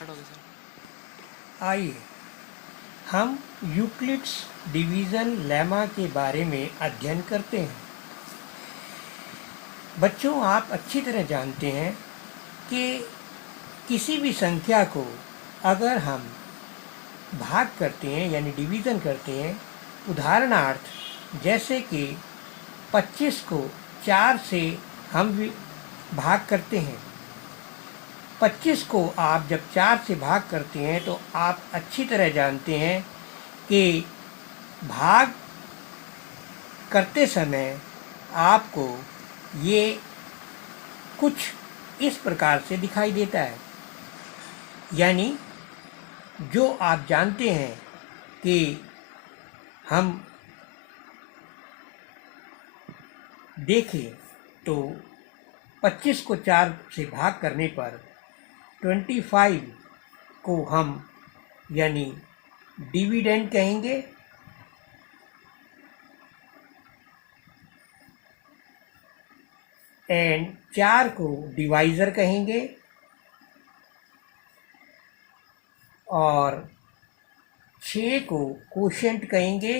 Start हो गया sir. आइए हम यूक्लिड्स डिवीज़न लेमा के बारे में अध्ययन करते हैं। बच्चों, आप अच्छी तरह जानते हैं कि किसी भी संख्या को अगर हम भाग करते हैं यानी डिवीज़न करते हैं, उदाहरणार्थ जैसे कि 25 को 4 से हम भाग करते हैं। 25 को आप जब 4 से भाग करते हैं तो आप अच्छी तरह जानते हैं कि भाग करते समय आपको ये कुछ इस प्रकार से दिखाई देता है। यानी जो आप जानते हैं कि हम देखें तो 25 को 4 से भाग करने पर 25 को हम यानी डिविडेंड कहेंगे एंड 4 को डिवाइज़र कहेंगे और 6 को कोशेंट कहेंगे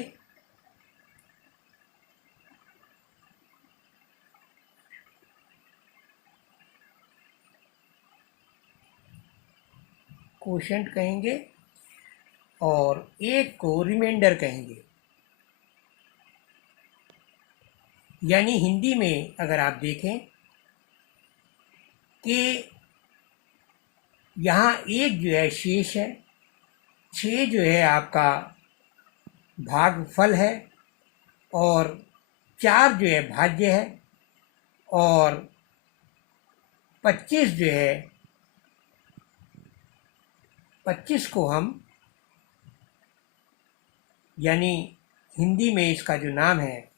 और 1 को रिमाइंडर कहेंगे। यानी हिंदी में अगर आप देखें कि यहाँ 1 जो है शेष है, 6 जो है आपका भागफल है और 4 जो है भाज्य है और 25 जो है 25 को हम यानी हिंदी में इसका जो नाम है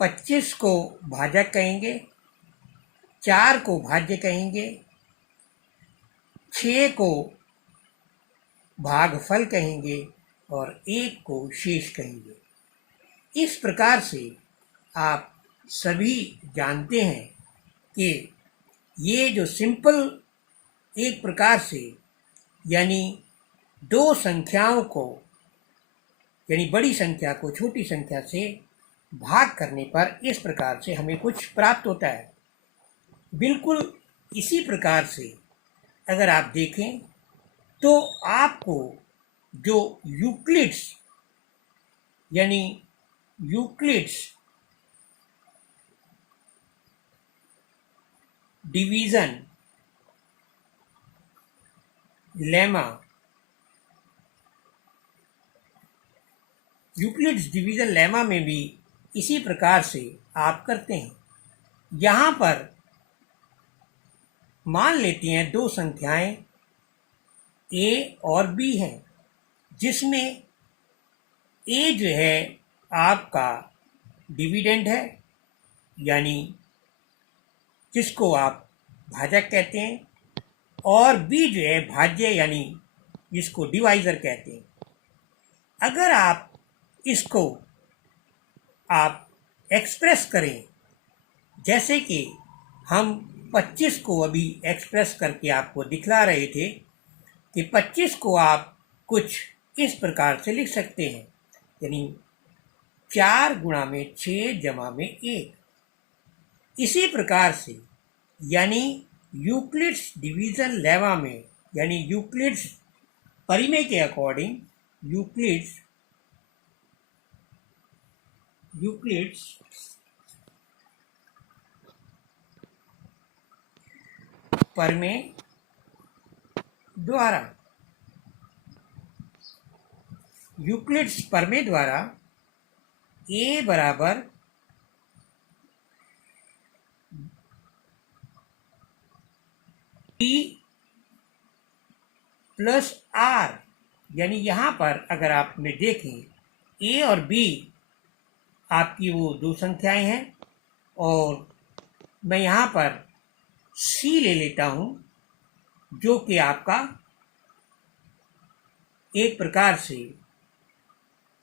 25 को भाजक कहेंगे, 4 को भाज्य कहेंगे, 6 को भागफल कहेंगे और 1 को शेष कहेंगे। इस प्रकार से आप सभी जानते हैं कि ये जो सिंपल एक प्रकार से यानी दो संख्याओं को यानी बड़ी संख्या को छोटी संख्या से भाग करने पर इस प्रकार से हमें कुछ प्राप्त होता है। बिल्कुल इसी प्रकार से अगर आप देखें तो आपको जो यूक्लिड्स डिवीज़न लेमा में भी इसी प्रकार से आप करते हैं। यहाँ पर मान लेते हैं दो संख्याएं a और b हैं, जिसमें a जो है आपका डिविडेंड है यानी जिसको आप भाजक कहते हैं और b जो है भाज्य यानी जिसको डिवाइज़र कहते हैं। अगर आप इसको आप एक्सप्रेस करें, जैसे कि हम 25 को अभी एक्सप्रेस करके आपको दिखला रहे थे कि 25 को आप कुछ इस प्रकार से लिख सकते हैं यानी 4 गुणा में 6 जमा में 1। इसी प्रकार से यानी यूक्लिड्स डिवीज़न लेमा में यानी यूक्लिड्स परिमेय के अकॉर्डिंग यूक्लिड्स परिमेय द्वारा a बराबर b प्लस r यानी यहाँ पर अगर आपने देखें a और b आपकी वो दो संख्याएं हैं और मैं यहाँ पर c ले लेता हूँ जो कि आपका एक प्रकार से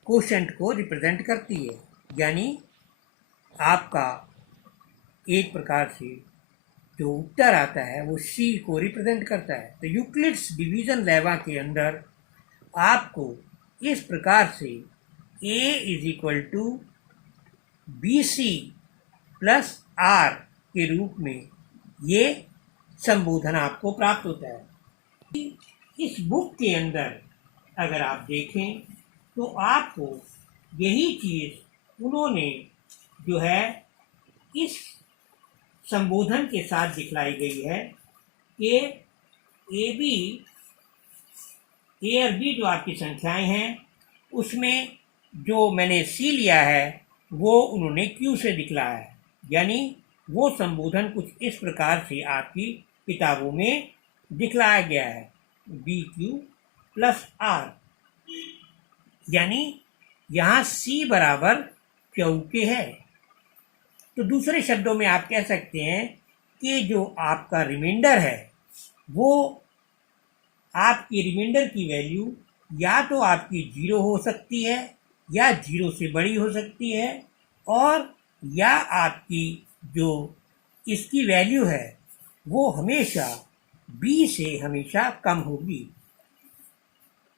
कोशेंट को रिप्रेजेंट करती है। यानी आपका एक प्रकार से जो उत्तर आता है वो सी को रिप्रेजेंट करता है। तो यूक्लिड्स डिवीजन लेवा के अंदर आपको इस प्रकार से a is equal to B C plus R के रूप में ये संबोधन आपको प्राप्त होता है। इस बुक के अंदर अगर आप देखें तो आपको यही चीज़ उन्होंने जो है इस संबोधन के साथ दिखलाई गई है कि ए और बी जो आपकी संख्याएं हैं उसमें जो मैंने सी लिया है वो उन्होंने क्यू से दिखलाया है। यानी वो संबोधन कुछ इस प्रकार से आपकी किताबों में दिखलाया गया है, बी क्यू प्लस आर, यानी यहाँ सी बराबर क्यू के है। तो दूसरे शब्दों में आप कह सकते हैं कि जो आपका रिमाइंडर है वो आपकी रिमाइंडर की वैल्यू या तो आपकी 0 हो सकती है या 0 से बड़ी हो सकती है, और या आपकी जो इसकी वैल्यू है वो हमेशा b से हमेशा कम होगी।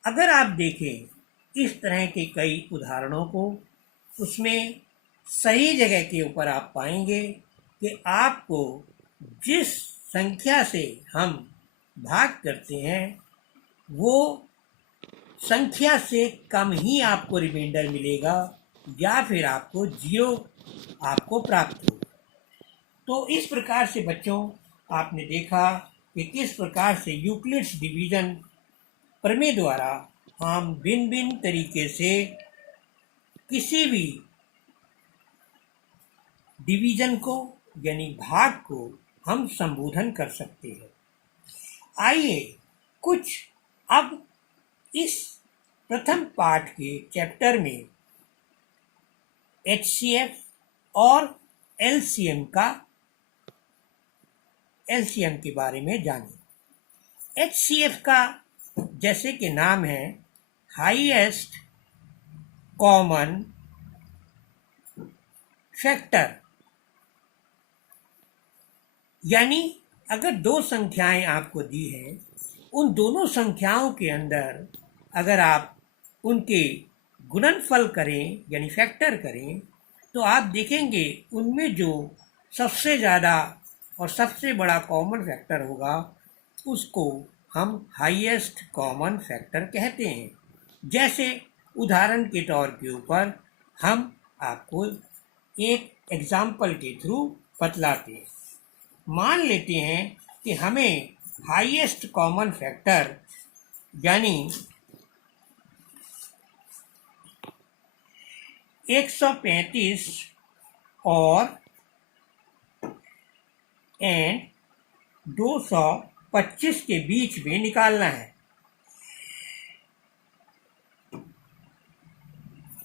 अगर आप देखें इस तरह के कई उदाहरणों को, उसमें सही जगह के ऊपर आप पाएंगे कि आपको जिस संख्या से हम भाग करते हैं वो संख्या से कम ही आपको रिमाइंडर मिलेगा या फिर आपको 0 आपको प्राप्त हो। तो इस प्रकार से बच्चों आपने देखा कि किस प्रकार से यूक्लिड्स डिवीजन प्रमेय द्वारा हम भिन्न भिन्न तरीके से किसी भी डिवीजन को यानी भाग को हम संबोधन कर सकते हैं। आइए कुछ अब इस प्रथम पाठ के चैप्टर में HCF और LCM के बारे में जानें। HCF का जैसे कि नाम है हाईएस्ट कॉमन फैक्टर, यानी अगर दो संख्याएं आपको दी हैं, उन दोनों संख्याओं के अंदर अगर आप उनके गुणनफल करें यानी फैक्टर करें तो आप देखेंगे उनमें जो सबसे ज़्यादा और सबसे बड़ा कॉमन फैक्टर होगा उसको हम हाईएस्ट कॉमन फैक्टर कहते हैं। जैसे उदाहरण के तौर के ऊपर हम आपको एक एग्जाम्पल के थ्रू बतलाते हैं। मान लेते हैं कि हमें हाईएस्ट कॉमन फैक्टर यानी 135 और 225 के बीच में निकालना है।